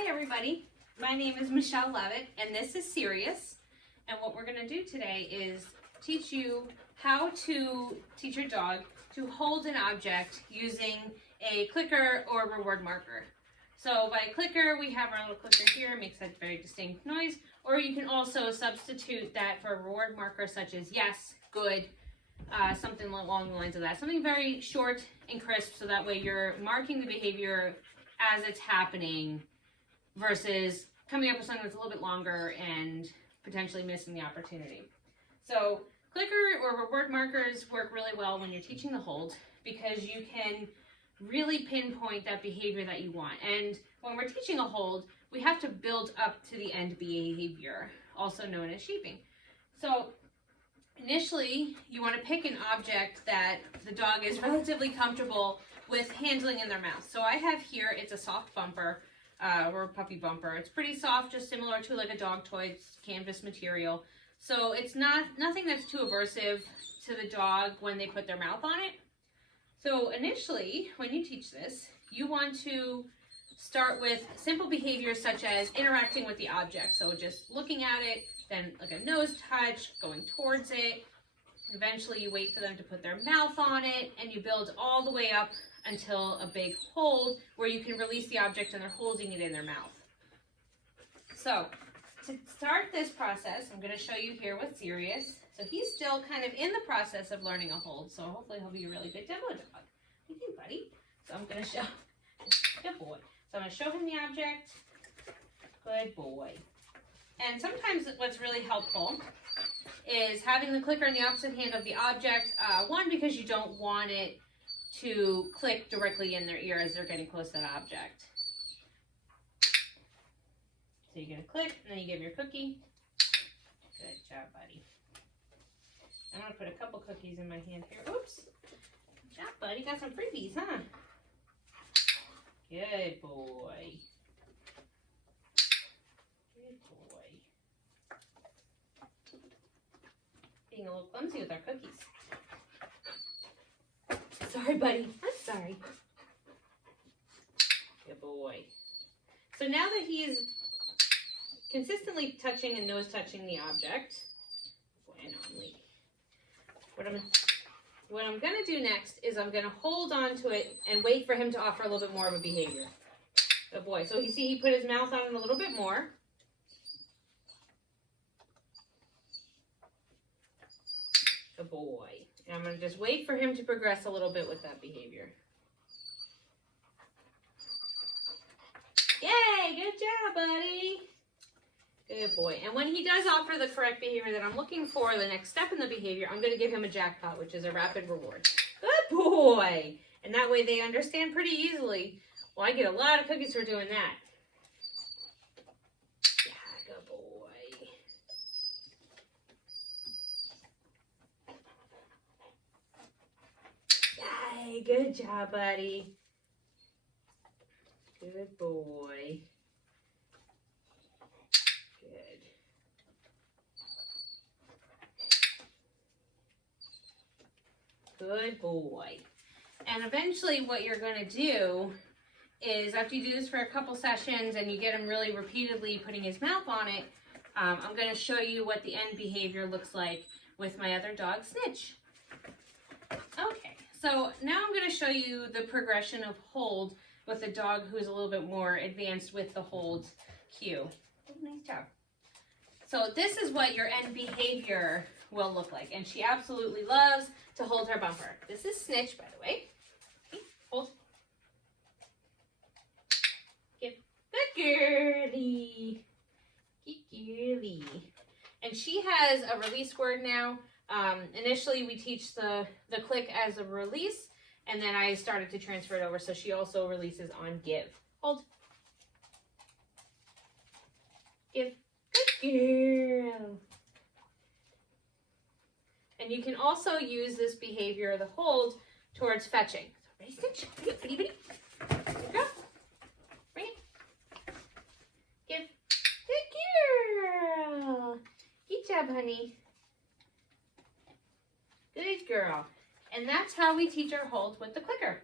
Hi everybody, my name is Michelle Levitt and this is Sirius, and what we're going to do today is teach you how to teach your dog to hold an object using a clicker or reward marker. So by clicker, we have our little clicker here, it makes that very distinct noise, or you can also substitute that for a reward marker such as yes, good, something along the lines of that. Something very short and crisp so that way you're marking the behavior as it's happening versus coming up with something that's a little bit longer and potentially missing the opportunity. So clicker or reward markers work really well when you're teaching the hold because you can really pinpoint that behavior that you want. And when we're teaching a hold, we have to build up to the end behavior, also known as shaping. So initially, you want to pick an object that the dog is relatively comfortable with handling in their mouth. So I have here, it's a soft bumper, or a puppy bumper. It's pretty soft, just similar to like a dog toy. It's canvas material. So it's nothing that's too aversive to the dog when they put their mouth on it. So initially, when you teach this, you want to start with simple behaviors such as interacting with the object. So just looking at it, then like a nose touch, going towards it. Eventually you wait for them to put their mouth on it and you build all the way up until a big hold where you can release the object and they're holding it in their mouth. So to start this process, I'm going to show you here with Sirius. So he's still kind of in the process of learning a hold, so hopefully he'll be a really good demo dog. What do you think, buddy? So I'm going to show, good boy. So I'm going to show him the object. Good boy. And sometimes what's really helpful is having the clicker in the opposite hand of the object. One, because you don't want it to click directly in their ear as they're getting close to that object. So you're going to click, and then you give your cookie. Good job, buddy. I'm going to put a couple cookies in my hand here. Oops. Good job, buddy. Got some freebies, huh? Good boy. Good boy. Being a little clumsy with our cookies. Sorry, buddy. I'm sorry. Good boy. So now that he's consistently touching and nose touching the object, boy, I know I'm late. What I'm going to do next is I'm going to hold on to it and wait for him to offer a little bit more of a behavior. Good boy. So you see he put his mouth on it a little bit more. Good boy. And I'm going to just wait for him to progress a little bit with that behavior. Yay! Good job, buddy. Good boy. And when he does offer the correct behavior that I'm looking for, the next step in the behavior, I'm going to give him a jackpot, which is a rapid reward. Good boy. And that way they understand pretty easily. Well, I get a lot of cookies for doing that. Yeah, good boy. Yay, good job, buddy. Good boy. Good. Good boy. And eventually what you're going to do is after you do this for a couple sessions and you get him really repeatedly putting his mouth on it, I'm going to show you what the end behavior looks like with my other dog, Snitch. Okay, so now I'm going to show you the progression of hold with a dog who's a little bit more advanced with the hold cue. Oh, nice job. So this is what your end behavior will look like. And she absolutely loves to hold her bumper. This is Snitch, by the way. Okay, hold. Give. Good girlie. Good girlie. And she has a release word now. Initially, we teach the click as a release. And then I started to transfer it over. So she also releases on give. Hold. Give. Good girl. And you can also use this behavior, the hold, towards fetching. So ready, Snitch? Ready, ready, ready. There you go. Bring it. Give. Good girl. Good job, honey. Good girl. And that's how we teach our hold with the clicker.